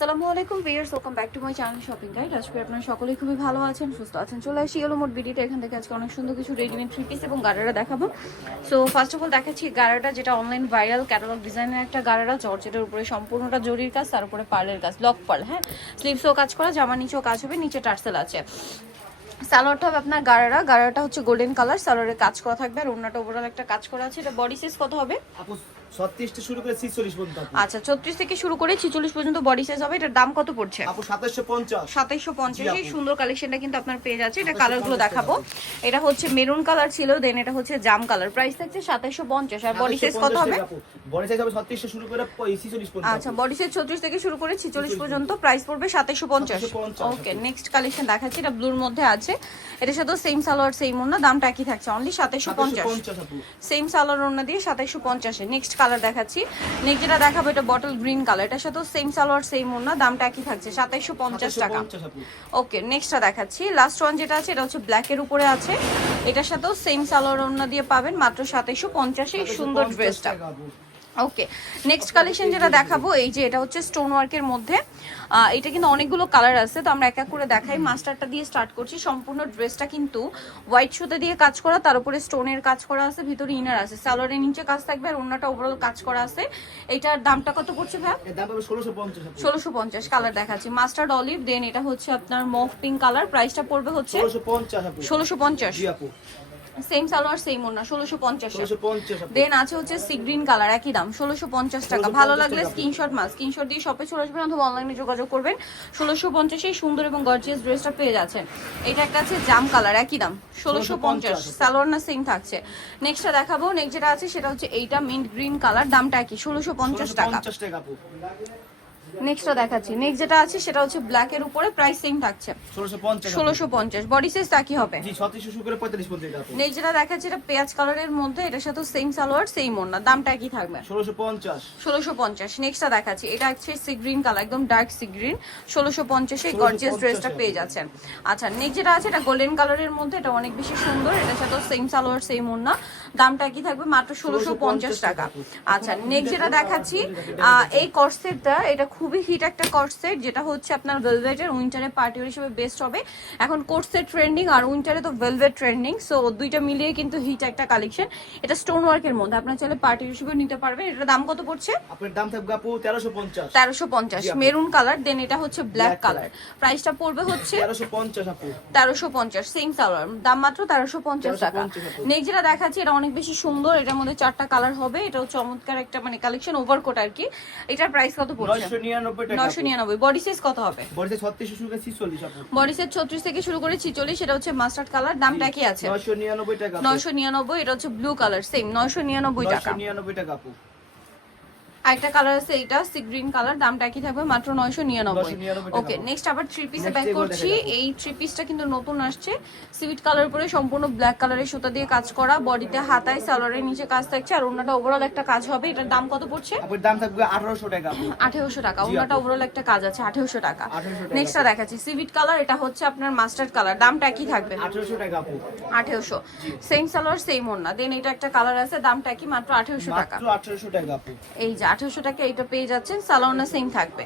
আসসালামু আলাইকুম viewers, welcome back to my channel shopping guide. আজকে আপনারা সকলেই খুবই ভালো আছেন, সুস্থ আছেন। চলে আসি এলো মোট ভিডিওটা। এখান থেকে আজকে অনেক সুন্দর কিছু রেডিমেড থ্রি পিস এবং গারারা দেখাবো। সো ফার্স্ট অফ অল দেখাচ্ছি গারাটা, যেটা অনলাইন ভাইরাল ক্যাটালগ ডিজাইনের একটা গারারা, জর্জেটের উপরে সম্পূর্ণটা জরির কাজ, তার উপরে পার্লের কাজ, ব্লক পার্ল। হ্যাঁ, স্লিভসও কাজ করা, জামা নিচেও কাজ হবে, নিচে টার্সেল আছে। সালোয়ারটা হবে আপনার গারাটা হচ্ছে গোল্ডেন কালার, সালোয়ারে কাজ করা থাকবে আর ওন্নাটা ওভারঅল একটা কাজ করা আছে। এটা বডি সাইজ কত হবে? আপু 36 থেকে শুরু করে 46 পর্যন্ত। আচ্ছা, 36 থেকে শুরু করে 46 পর্যন্ত বডি সাইজ হবে। এটার দাম কত পড়ছে? আপু 2750। 2750। এই সুন্দর কালেকশনটা কিন্তু আপনার পেয়ে যাচ্ছে। এটা কালারগুলো দেখাবো। এটা হচ্ছে মেরুন কালার ছিল, দেন এটা হচ্ছে জাম কালার। প্রাইস থাকছে 2750। আর বডি সাইজ কত হবে? বডি সাইজ হবে 36 থেকে শুরু করে 46 পর্যন্ত। আচ্ছা, বডি সাইজ 36 থেকে শুরু করে 46 পর্যন্ত। প্রাইস পড়বে 2750। ওকে, নেক্সট কালেকশন দেখাচ্ছি। এটা ব্লুর মধ্যে আছে। এটার সাথে সেম সালোয়ার সেম ওন্না, দামটা একই থাকছে, অনলি 2750। সেম সালোয়ার ওন্না দিয়ে 2750 এ। নেক্সট কালার দেখাচ্ছি। নেক্সট যেটা দেখাবো এটা বটল গ্রিন কালার, এটার সাথে সেম সালোয়ার সেম ওন্না, দামটা একই থাকছে 2750 টাকা। ওকে, নেক্সটটা দেখাচ্ছি। লাস্ট ওয়ান যেটা আছে এটা হচ্ছে ব্ল্যাক এর উপরে আছে, এটার সাথেও সেম সালোয়ার ওন্না দিয়ে পাবেন মাত্র 2750 এই সুন্দর ড্রেসটা। ওকে, নেক্সট কালেকশন যেটা দেখাবো, এই যে এটা হচ্ছে স্টোন ওয়ার্কের মধ্যে। এটা কিন্তু অনেকগুলো কালার আছে, তো আমরা এক এক করে দেখাই। মাস্টারটা দিয়ে স্টার্ট করছি। সম্পূর্ণ ড্রেসটা কিন্তু হোয়াইট সুতা দিয়ে কাজ করা, তার উপরে স্টোনের কাজ করা আছে, ভিতরে ইনার আছে, সালোয়ারের নিচে কাজ থাকবে আর ওন্নাটা ওভারঅল কাজ করা আছে। এটার দামটা কত পড়ছে ভাই? এর দাম হবে 1650। 1650। কালার দেখাচ্ছি মাস্টার্ড অলিভ, দেন এটা হচ্ছে আপনার মভ পিঙ্ক কালার। প্রাইসটা পড়বে হচ্ছে 1650 আপু। 1650। জি আপু। সেম সালোয়ার সেম ওন্না, 1650। 1650 আপু। দেন আছে হচ্ছে সি গ্রিন কালার, একই দাম 1650 টাকা। ভালো লাগলে স্ক্রিনশট দিয়ে শপে চলে আসবেন অথবা অনলাইনে যোগাযোগ করবেন। 1650 এই সুন্দর এবং গর্জিয়াস ড্রেসটা পেয়ে যাচ্ছেন। এটা একটা আছে জাম কালার, একই দাম 1650। সালোয়ার না সেম থাকছে। নেক্সটটা দেখাবো। নেক্সট যেটা আছে সেটা হচ্ছে এইটা মিন্ট গ্রিন কালার, দামটা একই 1650 টাকা। 1650 টাকা আপু। নেক্সটটা দেখাচ্ছি। নেক্সট যেটা আছে সেটা হচ্ছে ব্ল্যাক এর উপরে, প্রাইস সেম থাকছে 1650। বডি সাইজ একই হবে। জি 36 শুরু করে 45 পর্যন্ত আপু। নেক্সট যেটা দেখাচ্ছি এটা পেঁয়াজ কালারের মধ্যে, এটার সাথে সেম সালোয়ার সেম ওন্না, দামটা একই থাকবে 1650। 1650। নেক্সটটা দেখাচ্ছি। এটা হচ্ছে সি গ্রিন কালার, একদম ডার্ক সি গ্রিন, 1650 এই গর্জিয়াস ড্রেসটা পেয়ে যাচ্ছেন। আচ্ছা, নেক্সট যেটা আছে এটা গোল্ডেন কালারের মধ্যে, এটা অনেক বেশি সুন্দর, এটার সাথে সেম সালোয়ার সেম ওন্না, দামটা একই থাকবে মাত্র 1650 টাকা। আচ্ছা, নেক্সট যেটা দেখাচ্ছি এই কর্সেটটা, এটা খুবই হিট একটা কর্সেট, যেটা হচ্ছে আপনার ভেলভেটের, উইন্টারে পার্টি ওয়্যার হিসেবে বেস্ট হবে। এখন কোর্সেট ট্রেন্ডিং আর উইন্টারে তো ভেলভেট ট্রেন্ডিং, সো দুইটা মিলিয়ে কিন্তু হিট একটা কালেকশন। এটা স্টোন ওয়ার্কের মধ্যে, আপনারা চাইলে পার্টি হিসেবে নিতে পারবেন। এটার দাম কত পড়ছে? আপনার দাম থাকবে আপু 1350। 1350। মেরুন কালার, দেন এটা হচ্ছে ব্ল্যাক কালার। প্রাইসটা পড়বে হচ্ছে 1350 আপু। 1350। সেম সালোয়ার, দাম মাত্র 1350 টাকা। 1350 নেক্সট যেটা দেখাচ্ছি এটা অনেক বেশি সুন্দর, এটার মধ্যে 4টা কালার হবে। এটাও চমৎকার একটা মানে কালেকশন, ওভারকোট আর কি। এটার প্রাইস কত পড়ছে? 999 টাকা। 999। বডি সাইজ কত হবে? বডি সাইজ 36 শুরু করে 46 আপু। বডি সাইজ 36 থেকে শুরু করে 46। এটা হচ্ছে মাস্টার্ড কালার, দামটা কি আছে? 999 টাকা। 999। এটা হচ্ছে ব্লু কালার, সেম 999 টাকা। 999 টাকা আপু। আরেকটা কালার আছে, এটা সি গ্রিন কালার, দামটা কি থাকবে? মাত্র 999। ওকে, নেক্সট আবার থ্রি পিসে ব্যাক করছি। এই থ্রি পিসটা কিন্তু নতুন আসছে, সিভিট কালার উপরে সম্পূর্ণ ব্ল্যাক কালারের সুতা দিয়ে কাজ করা, বডিতে হাতায় সালোয়ারের নিচে কাজ থাকছে আর ওন্নাটা ওভারঅল একটা কাজ হবে। এটার দাম কত পড়ছে? আপনার দাম থাকবে 1800 টাকা আপু। 1800 টাকা। ওন্নাটা ওভারঅল একটা কাজ আছে, 1800 টাকা। 1800 টাকা। নেক্সটটা দেখাচ্ছি সিভিট কালার, এটা হচ্ছে আপনার মাস্টার্ড কালার, দামটা কি থাকবে? 1800 টাকা আপু। 1800। সেম সালোয়ার সেম ওন্না, দেন এটা একটা কালার আছে, দামটা কি? মাত্র 1800 টাকা। মাত্র 1800 টাকা আপু। এই যে 1800 টাকা এটা পেয়ে যাচ্ছেন। সালোয়ারটা সেম থাকবে।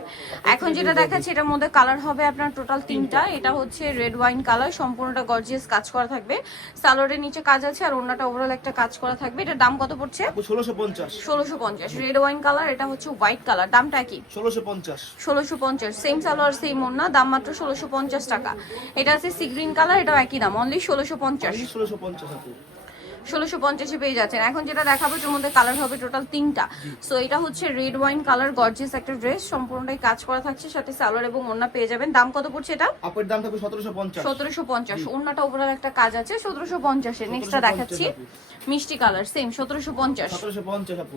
এখন যেটা দেখাচ্ছি এটার মধ্যে কালার হবে আপনার টোটাল 3টা। এটা হচ্ছে রেড ওয়াইন কালার, সম্পূর্ণটা গর্জিয়াস কাজ করা থাকবে, সালোয়ারের নিচে কাজ আছে আর ওন্নাটা ওভারঅল একটা কাজ করা থাকবে। এটার দাম কত পড়ছে? আপু 1650। 1650। রেড ওয়াইন কালার, এটা হচ্ছে হোয়াইট কালার, দামটা কি? 1650। 1650। সেম সালোয়ার সেম ওন্না, দাম মাত্র 1650 টাকা। এটা আছে সি গ্রিন কালার, এটাও একই দাম, অনলি 1650। 1650 আপু। 1650 পেয়ে যাচ্ছেন। এখন যেটা দেখাবো এর মধ্যে কালার হবে টোটাল 3টা। সো এটা হচ্ছে রেড ওয়াইন কালার, গর্জিয়াস একটা ড্রেস, সম্পূর্ণটাই কাজ করা থাকছে, সাথে সালোয়ার এবং ওন্না পেয়ে যাবেন। দাম কত পড়ছে এটা? আপনার দাম থাকবে 1750। 1750। ওন্নাটা ওভারঅল একটা কাজ আছে 1750 এর। নেক্সটটা দেখাচ্ছি মিষ্টি কালার, সেম 1750। 1750 আপু।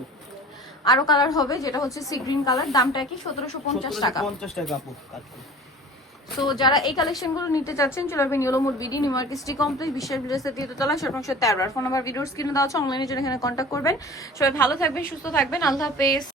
আরো কালার হবে, যেটা হচ্ছে সি গ্রিন কালার, দামটা কি? 1750 টাকা। 1750 টাকা আপু। সো যারা এই কালেকশনগুলো নিতে চাচ্ছেন চলে আসবেন yellow mode BD, new market city complex, বিশ্বের ভিলেজের 3 তলা, শতাংশ 13। ফোন নাম্বার ভিডিওর স্ক্রিনে দেওয়া আছে, অনলাইনে জন্য এখানে কন্ট্যাক্ট করবেন। সবাই ভালো থাকবেন, সুস্থ থাকবেন, আল্লাহ হাফেজ।